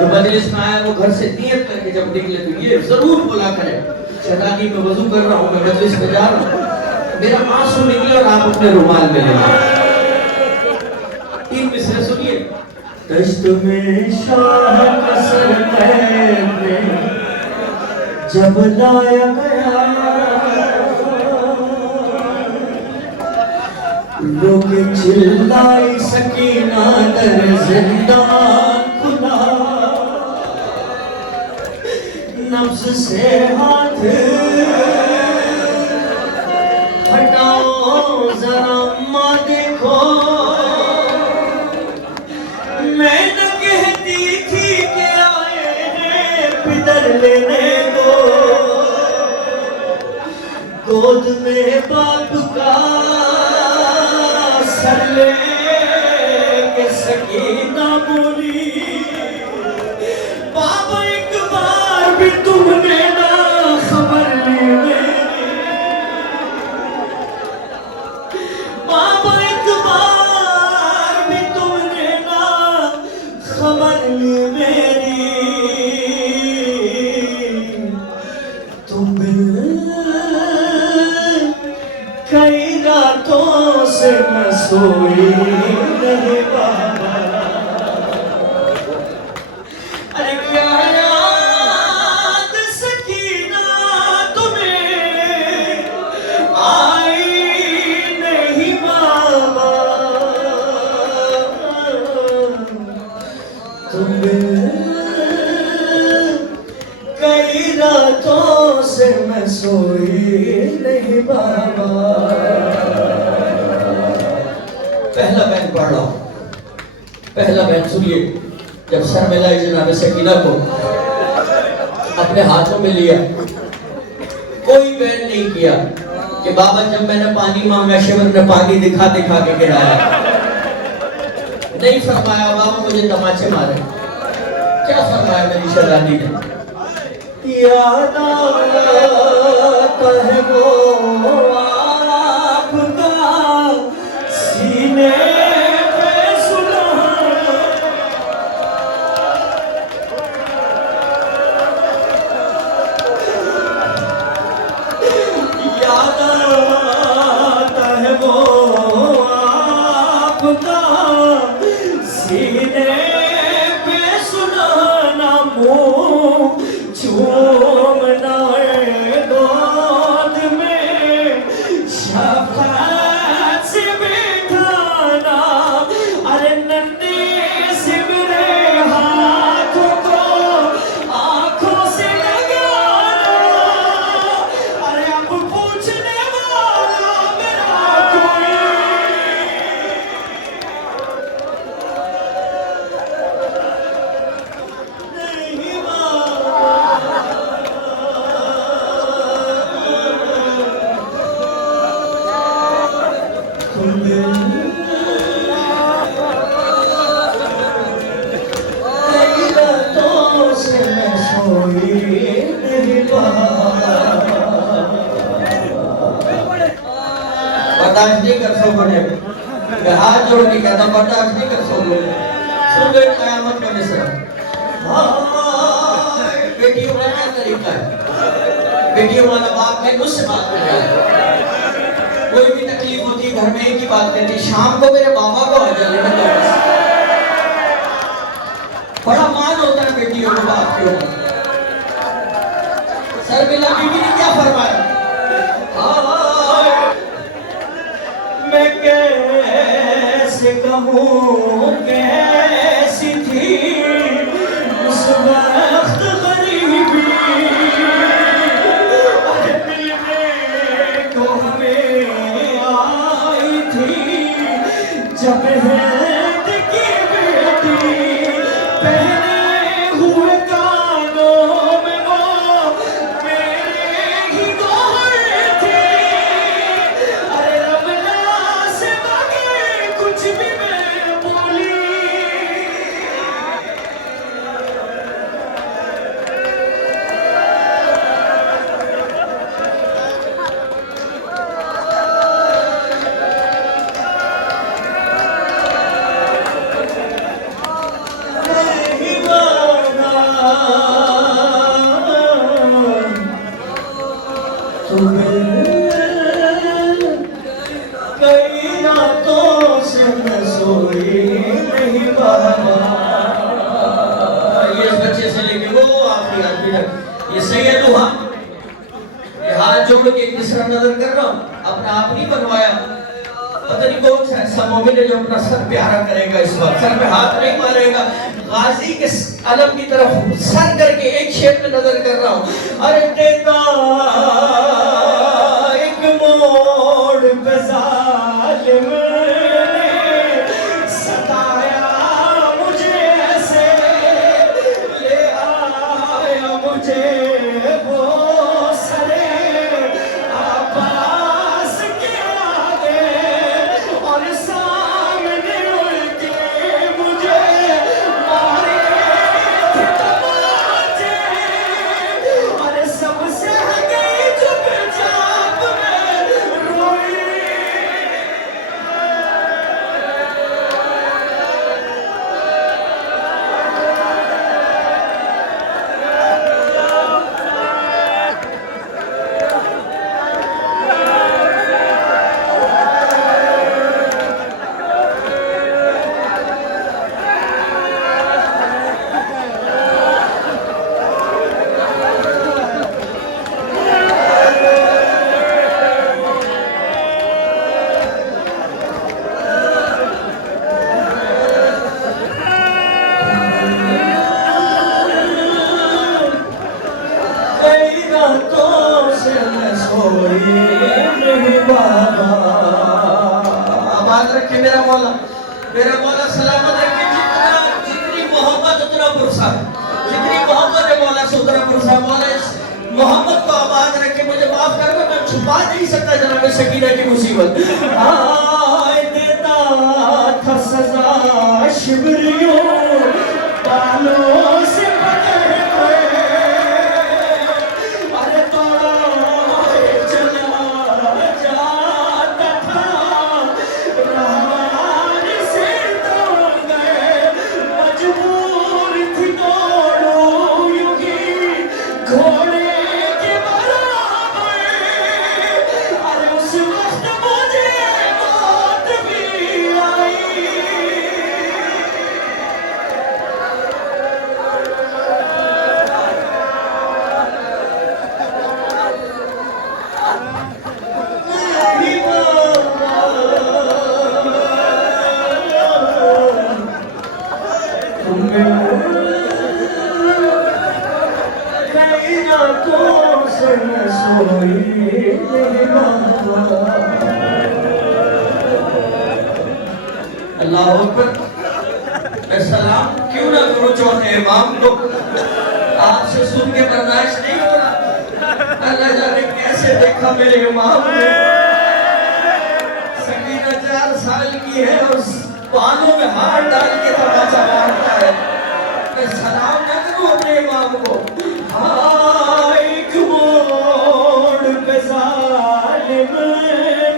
जो मजलिस में आया वो घर से नियत करके जब निकले तो ये जरूर बोला करे, शैतानी में वजू कर रहा हूँ, मैं मजलिस में जा रहा हूँ, मेरा आंसू निकले और आप अपने रुमाल में लेना। 3 मिसरे सुनिए। दश्त में शाह कसर में जब लाया गया, लोग चिल्लाई सकीना दर जिंदान खुदा, नफ्स से हाथ हटाओ जरा माँ देखो, मैं न कहती थी कि आए हैं पितर लेने को, गोद में बाप का सर ले के सकीना बोली, बाबा एक बार भी तुमने ना खबर ली मेरी, बाबा एक बार भी तुमने ना खबर ली मेरी, तुम कई रातों से मैं सोई नहीं बाबा, अरे क्या याद सकीना तुम्हें आई नहीं बाबा, तुम कई रातों से मैं सोई नहीं बाबा। पहला बैन पढ़ रहा हूं, पहला बैन सुनिए। जब सर मिला जनाब सकीना को अपने हाथों में लिया, कोई बैन नहीं किया कि बाबा जब मैंने पानी मांगा शिविर ने पानी दिखा दिखा के गिराया, नहीं फरमाया बाबा मुझे तमाचे मारे, क्या फरमाया मेरी शहजादी ने, याद आता है वो आपका सीने पे सुलह, याद आता है वो आपका सीने पे सुलहना, मुँह चूमना गोद में शफात से बिठाना, अरे नन्हे से मेरे हाथों को आंखों से लगाना, अरे अब पूछने वाला मेरा कोई नहीं बाबा, बर्दाश्त नहीं कर सकोगे, मैं हाथ जोड़ के कहता बर्दाश्त नहीं कर सकोगे। सुन लो कयामत का मिसरा। बेटियों का क्या तरीका है, बेटियों वाला बाप है मुझसे बात कर रहा है, कोई भी तकलीफ होती घर में एक ही बात कहती, शाम को मेरे बाबा को आ जाने, बड़ा मान होता है बेटियों को बाप के ऊपर। सरबिला बीबी ने क्या फरमाया, मैं कैसे कहूँ कैसी थी उस वक्त गरीबी, मिलने को हमें आई थी जब हिंद की बेटी, पहने हुए कानों में वो मेरे ही दोहरे थे, अरे रमला से मांगे कुछ भी मैं बोली, ये सही है दुआ, ये हाथ जोड़ के एक दूसरा नजर कर रहा हूं, अपना आप नहीं बनवाया। पता नहीं कौन सा ऐसा मोमिन है जो अपना सर प्यारा करेगा, इस वक्त सर पे हाथ नहीं मारेगा, गाजी के अलम की तरफ सर करके एक शेर में नजर कर रहा हूं। अरे देता एक मोड़ पे जालिम ने सताया मुझे ऐसे, ले आया मुझे वो सरे आबास के आगे, और सामने उनके मुझे मारे थे तमाचे, और सबसे गई चुपचाप में रोई। कई रातों से मैं सोई नहीं बाबा। आबाद रखे मेरा मौला सलामत रखे। जितनी मोहब्बत उतना पुरसा, जितनी मोहब्बत है मौला से उतना पुरसा। मौला इस मोहब्बत को आबाद रखे, मुझे माफ कर दो, मैं छुपा नहीं सकता जनाब सकीना की मुसीबत। आए देता था सजा शिवरियों बालों से पकड़ के, अरे तोड़े चला जाता था रहमान से तोड़ गए, मजबूर थी दौड़ो यूं ही घोड़े के बराबर। अरे उस वक्त मुझे मौत भी आई। अल्लाह अकबर। मैं सलाम क्यों ना करूं चौथे इमाम को, आपसे सुन के बर्दाश्त नहीं हो रहा। अल्लाह जाने कैसे देखा मेरे इमाम ने। सकीना 4 साल की है और बालों में हाथ डाल के तमाचा मारता है। मैं सलाम ना करूं अपने इमाम को। हाँ एक मोड़ पे जालिम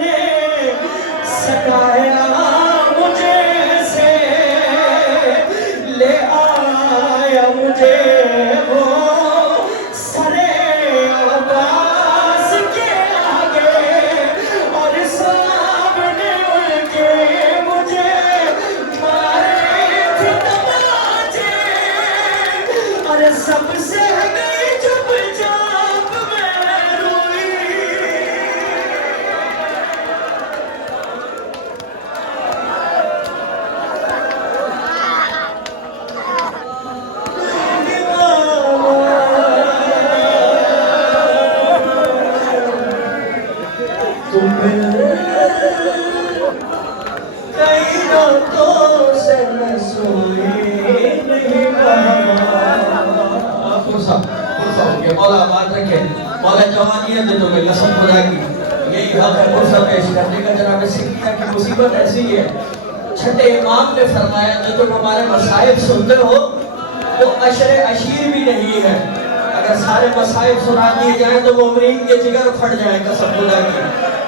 ने सताया मुझे से, ले आया मुझे वो सरे अब्बास के आगे, और सामने उनके मुझे मारे थे तमाचे, और सबसे गई चुपचाप में रोई। कई रातों से मैं सोई नहीं बाबा। पुरसा हो गया, मौला आबाद रखे। मौला जवानियत दे दोगे कसम खुदा की, यही हक है पुरसा पेश करने का। जनाब सकीना की मुसीबत ऐसी है, छठे इमाम ने फरमाया जो तुम हमारे मसाइब सुनते हो वो अशरे अशीर भी नहीं है। अगर सारे मसाइब सुना दिए जाए तो मोमिन के जिगर फट जाए, कसम खुदा की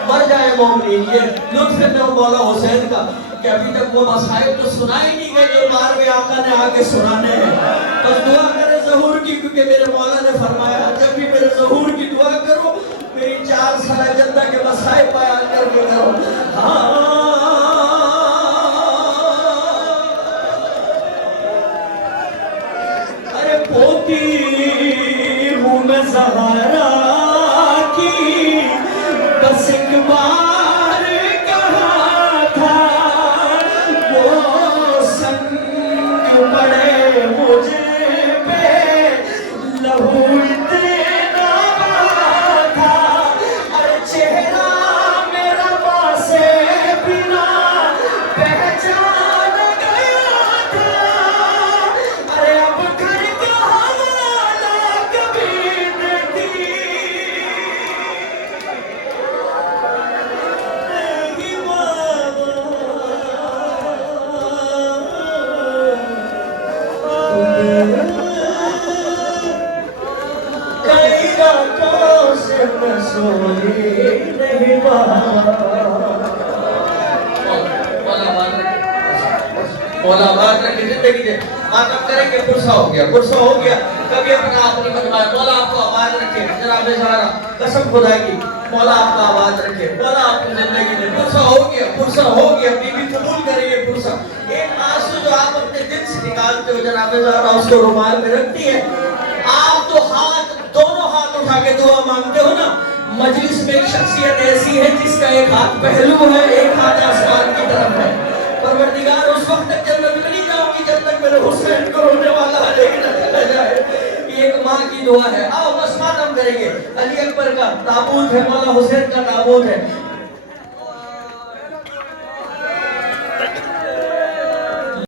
मर जाए मोमिन। ये लुत्फ है मौला हुसैन का कि अभी तक वो मसाइब तो सुनाई नहीं गए जो 12वें आका ने आके सुनाने हैं। बस दुआ करें ज़हूर की, क्योंकि मेरे मौला ने फरमाया जब भी मेरे ज़हूर की दुआ करो मेरी 4 साल जनता के मसाइब बयान करके करो। हाँ पोती हूँ मैं सहारा की, बस एक बार कहा था वो संग पड़े मुझ पे, लहू इतना बहा था, अरे चेहरा मेरा पासे बिना पहचान गया था, अरे अब घर का हवाला कभी नहीं कई रातों से मैं सोई नहीं मौला बात रखी जिंदगी दे मातम करेंगे, पुरसा हो गया कभी अपना आप नहीं बनवाया। मौला आपको आवाज रखे जनाब सहारा, कसम खुदा की मौला आपका आवाज रखे, मौला आपको जिंदगी दे। पुरसा हो गया बीबी कबूल करेंगे पुरसा। एक आंसू जो आप अपने दिल से निकालते हो जनाब सहारा, उसको रुमाल में रखती है, आप तो दोनों हाथ उठा के दुआ मांगते हो ना। मजलिस में एक शख्सियत ऐसी है जिसका एक हाथ पहलू है, एक हाथ आसमान की तरफ है। परवरदिगार उस वक्त तक जन्नत में नहीं जाऊंगी जब तक मेरे हुसैन को रोने वाला लेके न चला जाए। ये एक माँ की दुआ है। आओ बस मातम करेंगे। अली अकबर का ताबूत है, मौला हुसैन का ताबूत है।